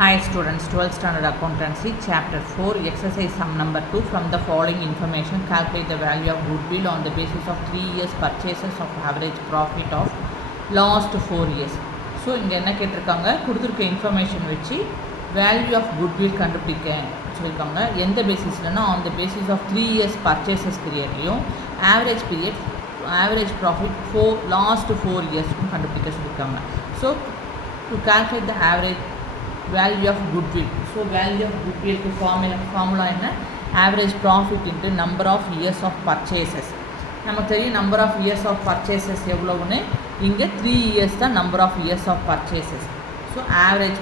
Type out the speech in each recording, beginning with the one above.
Hi students, 12th standard accountancy chapter 4 exercise sum number 2. From the following information calculate the value of goodwill on the basis of 3 years purchases of average profit of last 4 years. So இங்க என்ன கேட்டிருக்காங்க, கொடுத்திருக்க information வச்சு value of goodwill கண்டுபிடிக்க சொல்லியிருக்காங்க. எந்த பேசிஸ்லனா on the basis of 3 years purchases பீரியட்லையும் average profit for last 4 years கண்டுபிடிக்க சொல்லியிருக்காங்க. So to calculate the average value of goodwill. So value of goodwill க்கு formula என்ன, average profit into number of years of purchases. நமக்கு தெரியும் number of years of purchases எவ்வளவுன்னு, இங்கே 3 years தான் number of years of purchases. So average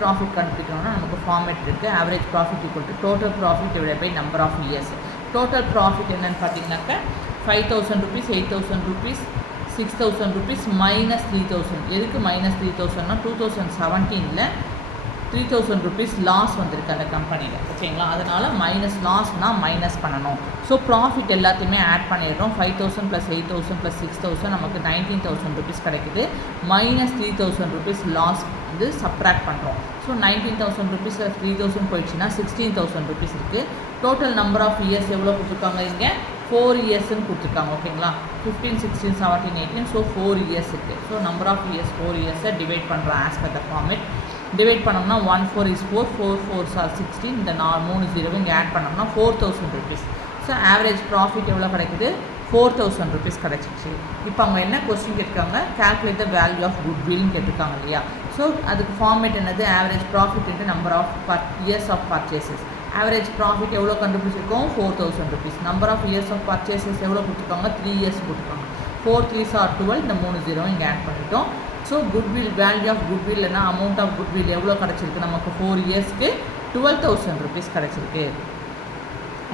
profit கண்டுபிடிக்கணும்னா நமக்கு format இருக்குது. average profit equal to total profit divided by number of years. total profit என்னன்னு பார்த்தீங்கன்னாக்கா 5,000 rupees, 8,000 rupees, 6,000 rupees minus 3,000. எதுக்கு minus 3,000னா 2017ல் 3,000 rupees loss வந்திருக்கு அந்த கம்பெனியில், ஓகேங்களா? அதனால் மைனஸ் லாஸ்னால் மைனஸ் பண்ணணும். ஸோ ப்ராஃபிட் எல்லாத்தையுமே ஆட் பண்ணிடுறோம். 5,000 + 8,000 + 6,000 நமக்கு 19,000 rupees கிடைக்குது. மைனஸ் 3,000 rupees லாஸ் வந்து சப்ராக்ட் பண்ணுறோம். ஸோ 19,000 rupees 3,000 போயிடுச்சுன்னா 16,000 rupees இருக்குது. டோட்டல் நம்பர் ஆஃப் இயர்ஸ் எவ்வளோ கொடுத்துருக்காங்க, இங்கே 4 இயர்ஸ்ன்னு கொடுத்துருக்காங்க, ஓகேங்களா? 15, 16, 17, 18. ஸோ 4 இயர்ஸ் இருக்குது. ஸோ நம்பர் ஆஃப் இயர்ஸ் 4 இயர்ஸை டிவைட் பண்ணுறோம் as per the format. Divide பண்ணோம்னா 1 4 is 4, 4 4s are 16. இந்த 3 0 இங்கே ஆட் பண்ணோம்னா 4,000 rupees. ஸோ ஆவரேஜ் ப்ராஃபிட் எவ்வளோ கிடைக்குது, 4,000 rupees கிடச்சிச்சு. இப்போ அவங்க என்ன கொஸ்டின் கேட்டிருக்காங்க, calculate the value of goodwill கேட்டிருக்காங்க இல்லையா? ஸோ அதுக்கு ஃபார்மேட் என்னது, average profit into number of years of purchases. Average profit எவ்வளோ கண்டுபிடிச்சிருக்கோம், 4,000 rupees. Number of years of purchases எவ்வளோ கொடுத்துருக்காங்க, 3 years கொடுத்துருக்காங்க. 4 3s are 12. இந்த 3 0 இங்கே ஆட் பண்ணிட்டோம். ஸோ குட்வில் வேல்யூ ஆஃப் குட்வில்னா அமௌண்ட் ஆஃப் குட்வில் எவ்வளோ கிடச்சிருக்கு நமக்கு 4 இயர்ஸ்க்கு 12,000 rupees கிடச்சிருக்கு.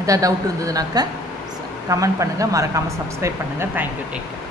எதாவது டவுட் இருந்ததுனாக்கா கமெண்ட் பண்ணுங்கள், மறக்காமல் சப்ஸ்கிரைப் பண்ணுங்கள். Thank you, take care.